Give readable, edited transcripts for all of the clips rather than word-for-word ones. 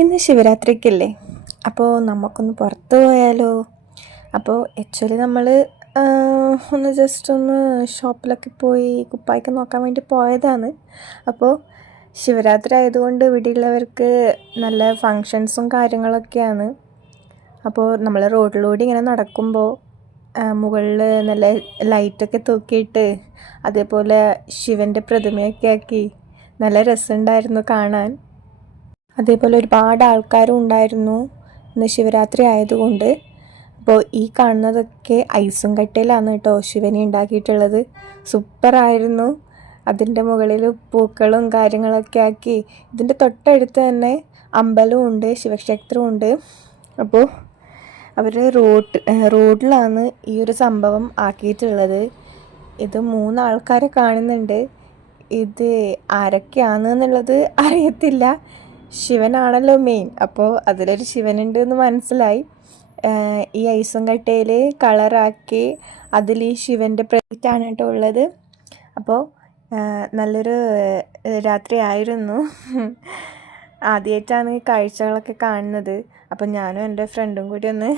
ഇന്ന് ശിവരാത്രിക്കല്ലേ? അപ്പോൾ നമുക്കൊന്ന് പുറത്ത് പോയാലോ? അപ്പോൾ ആക്ച്വലി നമ്മൾ ഒന്ന് ജസ്റ്റ് ഒന്ന് ഷോപ്പിലൊക്കെ പോയി കുപ്പായൊക്കെ നോക്കാൻ വേണ്ടി പോയതാണ്. അപ്പോൾ ശിവരാത്രി ആയതുകൊണ്ട് ഇവിടെയുള്ളവർക്ക് നല്ല ഫങ്ഷൻസും കാര്യങ്ങളൊക്കെയാണ്. അപ്പോൾ നമ്മൾ റോഡിലൂടെ ഇങ്ങനെ നടക്കുമ്പോൾ മുകളിൽ നല്ല ലൈറ്റൊക്കെ തൂക്കിയിട്ട് അതേപോലെ ശിവൻ്റെ പ്രതിമയൊക്കെ ആക്കി നല്ല രസമുണ്ടായിരുന്നു കാണാൻ. അതേപോലെ ഒരുപാട് ആൾക്കാരും ഉണ്ടായിരുന്നു ഇന്ന് ശിവരാത്രി ആയതുകൊണ്ട്. അപ്പോൾ ഈ കാണുന്നതൊക്കെ ഐസും കട്ടയിലാണ് കേട്ടോ ശിവനെ ഉണ്ടാക്കിയിട്ടുള്ളത്. സൂപ്പറായിരുന്നു. അതിൻ്റെ മുകളിൽ പൂക്കളും കാര്യങ്ങളൊക്കെ ആക്കി. ഇതിൻ്റെ തൊട്ടടുത്ത് തന്നെ അമ്പലവും ഉണ്ട്, ശിവക്ഷേത്രവും ഉണ്ട്. അപ്പോൾ അവർ റോഡിലാണ് ഈ ഒരു സംഭവം ആക്കിയിട്ടുള്ളത്. ഇത് 3 ആൾക്കാരെ കാണുന്നുണ്ട്. ഇത് ആരൊക്കെയാണെന്നുള്ളത് അറിയത്തില്ല. ശിവനാണല്ലോ മെയിൻ, അപ്പോൾ അതിലൊരു ശിവനുണ്ട് എന്ന് മനസ്സിലായി. ഈ ഐസും കട്ടയിൽ കളറാക്കി അതിൽ ഈ ശിവൻ്റെ പ്രൊജക്റ്റാണ് കേട്ടോ ഉള്ളത്. അപ്പോൾ നല്ലൊരു രാത്രി ആയിരുന്നു. ആദ്യമായിട്ടാണ് ഈ കാഴ്ചകളൊക്കെ കാണുന്നത്. അപ്പം ഞാനും എൻ്റെ ഫ്രണ്ടും കൂടി ഒന്ന്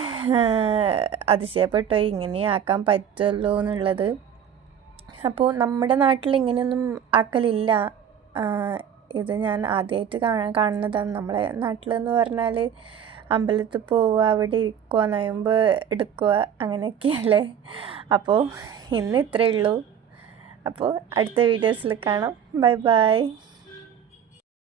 അതിശയപ്പെട്ടോ, ഇങ്ങനെ ആക്കാൻ പറ്റുമല്ലോ എന്നുള്ളത്. അപ്പോൾ നമ്മുടെ നാട്ടിൽ ഇങ്ങനെയൊന്നും ആക്കലില്ല. ഇത് ഞാൻ ആദ്യമായിട്ട് കാണുന്നതാണ്. നമ്മളെ നാട്ടിലെന്ന് പറഞ്ഞാൽ അമ്പലത്തിൽ പോവുക, അവിടെ ഇരിക്കുക, നൊയമ്പ് എടുക്കുക, അങ്ങനെയൊക്കെയല്ലേ. അപ്പോൾ ഇന്ന് ഇത്രയേ ഉള്ളൂ. അപ്പോൾ അടുത്ത വീഡിയോസിൽ കാണാം. Bye bye.